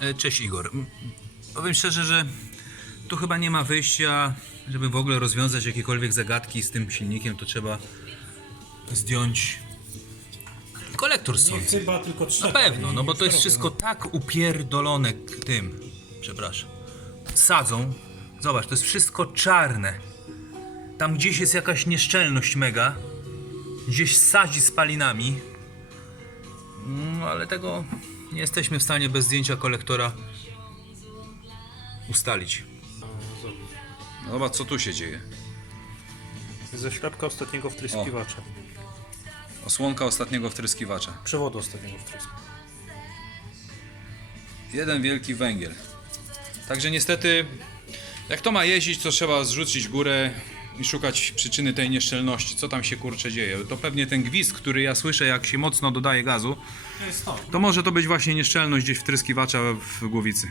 E, Cześć Igor. Powiem szczerze, że tu chyba nie ma wyjścia, żeby w ogóle rozwiązać jakiekolwiek zagadki z tym silnikiem, to trzeba zdjąć kolektor z Nie chyba, tylko Na trzeba. pewno, no bo to jest wszystko tak upierdolone k- tym, przepraszam, sadzą. Zobacz, to jest wszystko czarne. Tam gdzieś jest jakaś nieszczelność mega, gdzieś sadzi spalinami. No ale tego nie jesteśmy w stanie bez zdjęcia kolektora ustalić. No Zobacz co tu się dzieje. Ze środka ostatniego wtryskiwacza. Osłonka ostatniego wtryskiwacza. Przewodu ostatniego wtryskiwacza. Jeden wielki węgiel. Także niestety, jak to ma jeździć, to trzeba zrzucić górę i szukać przyczyny tej nieszczelności. Co tam się kurczę dzieje? To pewnie ten gwizd, który ja słyszę, jak się mocno dodaje gazu, To to może to być właśnie nieszczelność gdzieś wtryskiwacza w głowicy.